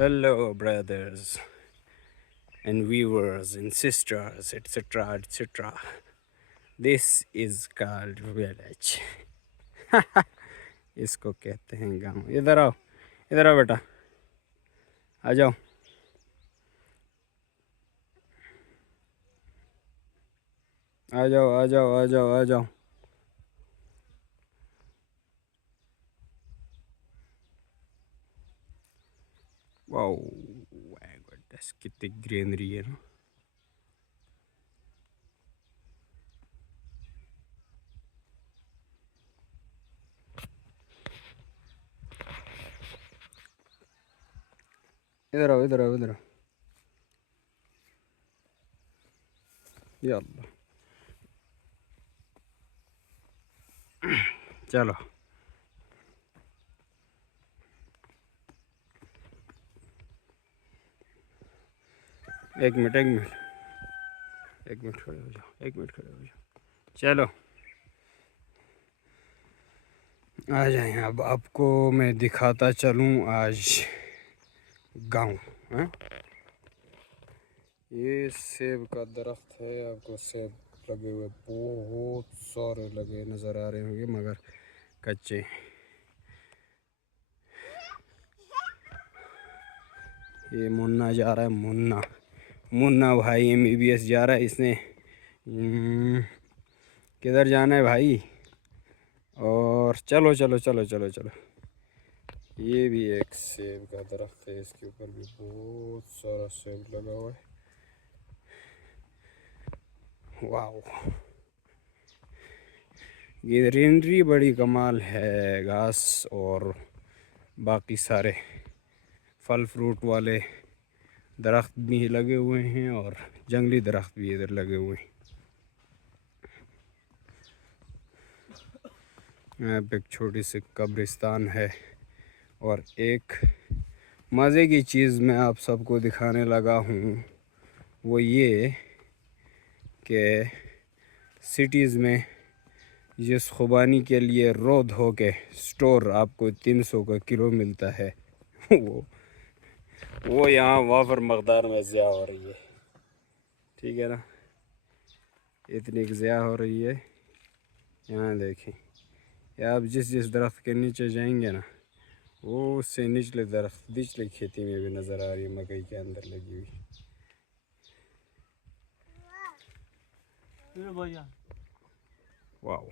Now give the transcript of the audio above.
Hello, brothers and viewers and sisters, etc. etc. This is called village. इसको कहते हैं गांव। इधर आओ बेटा, आ जाओ। आ जाओ आ जाओ आ जाओ आ जाओ। वाओ माय गॉडनेस, कितनी ग्रीनरी है ना। इधर आओ इधर आओ इधर आओ। या अल्लाह, चलो। एक मिनट एक मिनट एक मिनट खड़े हो जाओ, एक मिनट खड़े हो जाओ। चलो आ जाए। अब आपको मैं दिखाता चलूँ आज गांव। हाँ, ये सेब का दरख्त है। आपको सेब लगे हुए बहुत सारे लगे नज़र आ रहे होंगे, मगर कच्चे। ये मुन्ना जा रहा है, मुन्ना मुन्ना भाई MBBS जा रहा है। इसने किधर जाना है भाई? और चलो चलो चलो चलो चलो। ये भी एक सेब का दरख्त है, इसके ऊपर भी बहुत सारा सेब लगा हुआ है। वाओ, ग्रीनरी बड़ी कमाल है। घास और बाकी सारे फल फ्रूट वाले दरख्त भी लगे हुए हैं और जंगली दरख्त भी इधर लगे हुए हैं। यहाँ पे एक छोटी सी कब्रिस्तान है। और एक मज़े की चीज़ मैं आप सबको दिखाने लगा हूँ, वो ये कि सिटीज़ में जिस खुबानी के लिए रो धो के स्टोर आपको 300 का किलो मिलता है, वो यहाँ वाफर मकदार में ज़िया हो रही है। ठीक है ना, इतनी ज़िया हो रही है। यहाँ देखें, या आप जिस जिस दरख्त के नीचे जाएंगे ना, वो उससे निचले दरख्त निचले खेती में भी नज़र आ रही है, मकई के अंदर लगी हुई। वाओ,